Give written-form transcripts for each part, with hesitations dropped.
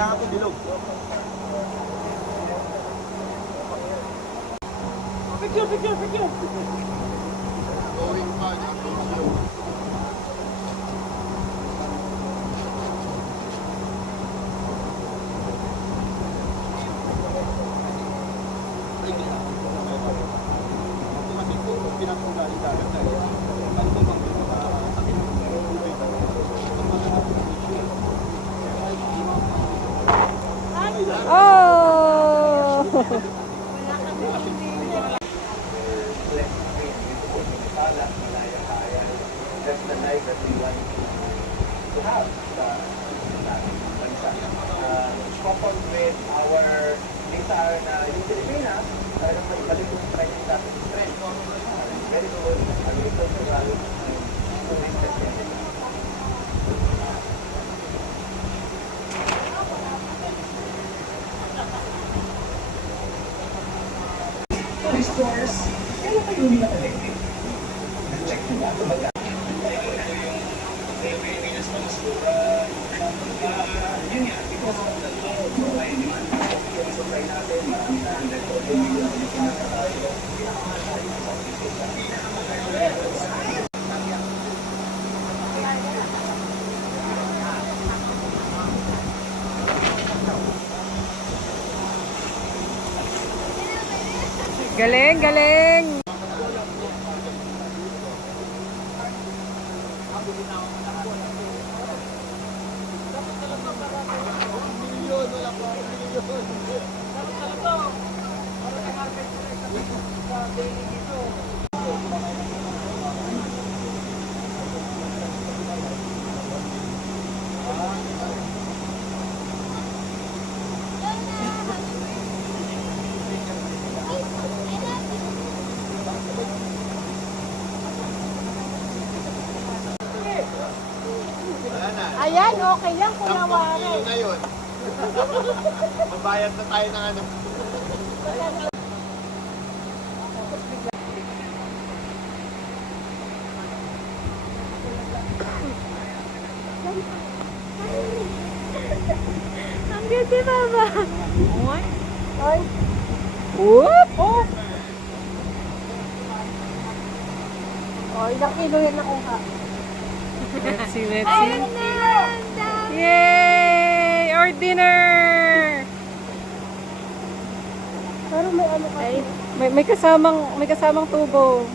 Kailangan ko bilog. Picture, picture, picture. Going pa niya. Oh! That's the life that we want to have sa bansa. Coupled with our desire na yung Pilipinas, talagang maibalik yung kanyang dapat strength. Very good, agricultural, tourism. Stores, kailan kayo hindi nakaligid? Na-check nyo ba ito ba? Yun nga, because of the low supply and demand. Yung supply natin, marami na ang Galing, galing! Ayan, okay lang kung nawari. na yun. Mabayad na tayo ng ano. Ang ganda, Mama. Ay. Whoop! Oh! Oh, ilang kilo yan nakuha? Let's see, let's see. Yay! Our dinner! Pero may ano kasi. May kasamang tubo.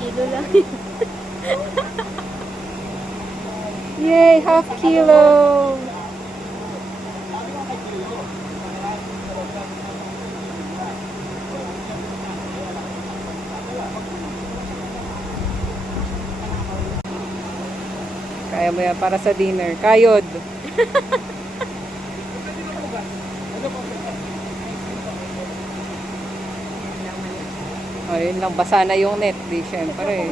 Kilo lang. Yay! Half kilo! Kaya mo yan para sa dinner. Kayod. O, yun lang. Basa na yung net. Di, syempre.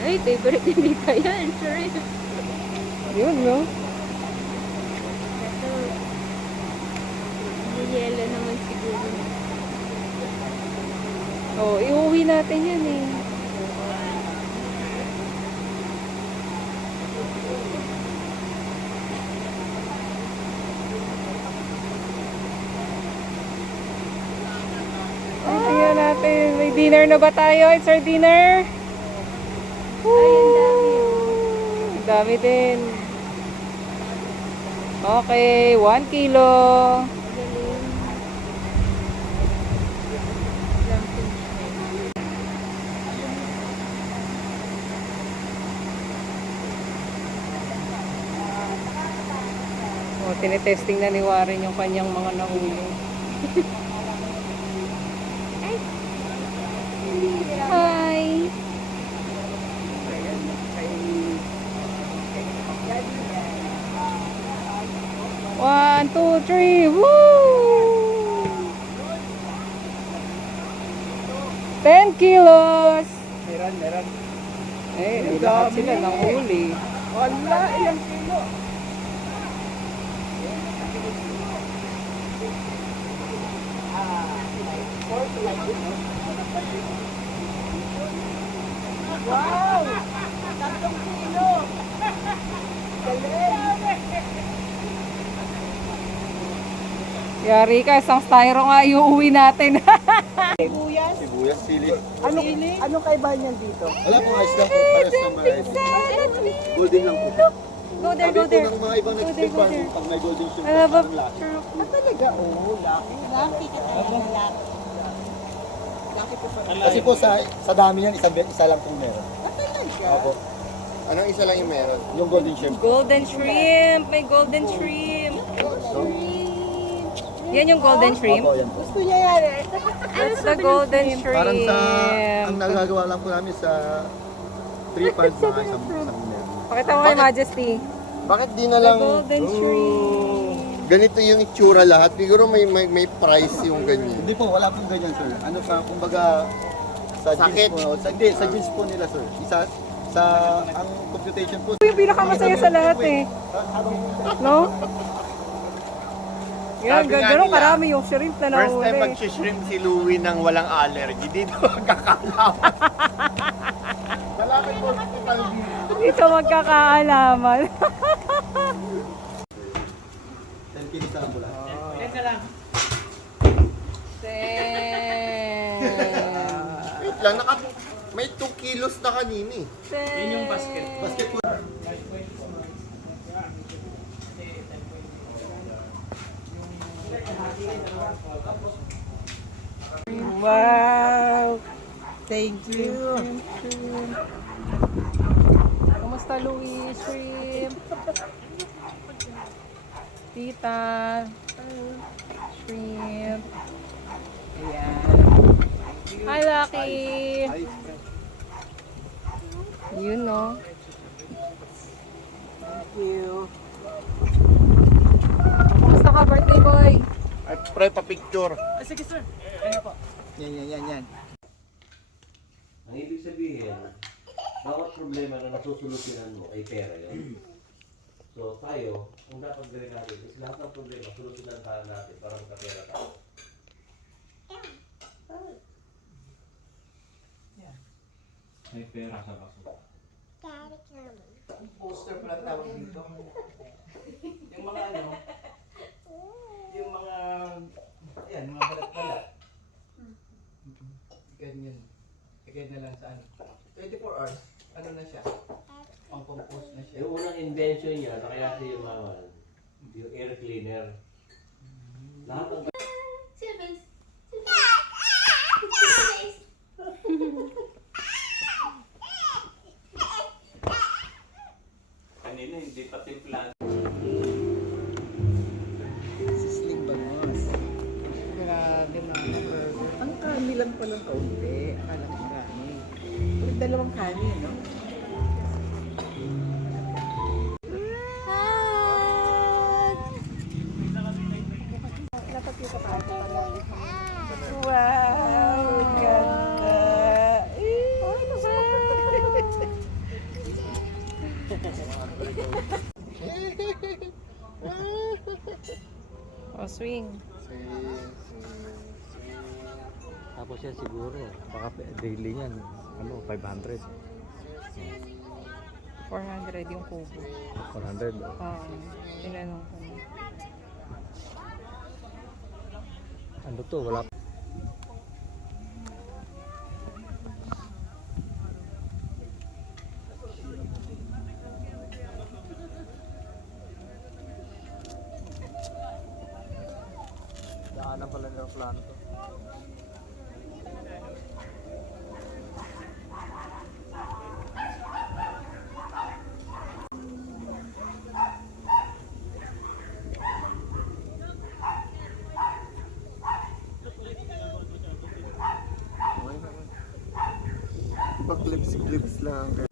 Ay, favorite ni Mika yan. Sure. Yun, no? Ito. Yelo naman siguro. O, iuwi natin yan eh. Tingnan natin. May dinner na ba tayo? It's our dinner. Ay, ang dami. Ang dami din. Okay, 1 kilo. Oh, tinetesting na ni Warren yung kanyang mga nahuli. Hi! 1, 2, 3, woo! 10 kilos! Meron. Eh, lahat sila nahuli. Wala, ilang kilo. Wow! 3 kilo! Yari ka, isang styro nga iuwi natin. Sibuyas. Sibuyas, sili. Anong kaibahan niyan dito? Wala pong ice lang. Pares ng mga ice. Golden lang po. Go there, Sabi go po there. ng mga ibang nag-trip go there. pag may golden shrimp, Ano ba? parang laki. Talaga, oo, laki. Laki ka talaga. Laki po pa. Kasi po sa dami yan, isa lang pong meron. Talaga? Opo. Anong isa lang yung meron? Yung golden shrimp. Golden shrimp. May golden shrimp. Yan yung golden shrimp. Opo, yan po. Gusto niya yan eh. That's the golden shrimp. Parang ang nagagawa lang po namin sa 3 pounds mga isang meron. Pakita mo kay Majesty. Bakit di na The lang golden shrimp. ganito yung itsura lahat? Siguro may price yung ganyan. Hindi po, wala pong ganyan sir. Ano pa, kumbaga sa Sakit. jeans po, sa jeans po nila sir. Sa ang computation po. Yung pinakamasaya sa lahat eh. No? Yan, Sabi nga gano'n nila, karami yung shrimp na First time nahuli. mag-shrimp si Louie nang walang allergy. Dito magkakalaman. Malapit po hospital dito. Dito magkakaalaman. 10 kilos na lang po lahat. Wait lang, may 2 kilos na kanina eh. Yun yung basket. Basket po. Wow! Thank you. Kumusta Louie? Shrimp. Tita. Shrimp. Ayan. Hi, Lucky. Yun, no? Thank you. Kumusta ka, birthday boy? Ay, pre, pa-picture. Yan. Ang ibig sabihin, bawat problema na nasusolusyonan mo ay pera yun. So tayo, ang dapat gawin natin is lahat ng problema, solusyonan tayo natin para magkapera tayo. May pera sa baso. Poster pala tawag dito. Yung mga ano, yung mga, ayan, mga balat-balat. Ganyan. Ganyan na lang sa ano. 24 hours, ano na siya? Pang-compose na siya. Yung unang invention niya, na kaya siya yumaman, yung air cleaner. Lahat ng kanina hindi pa timplan. Sisling bangos. Grabe mga burger. Ang kami lang palang kaunti. Akala ko marami. Pero dalawang kanin, no? Wow, ganda. Oh, swing. Tapos yan siguro, baka daily yan, 500. 400 yung kubo. 400. Oo. Tinanong ko na. Ano to, wala. Daanan pala ng plano to. Pa-clips lang.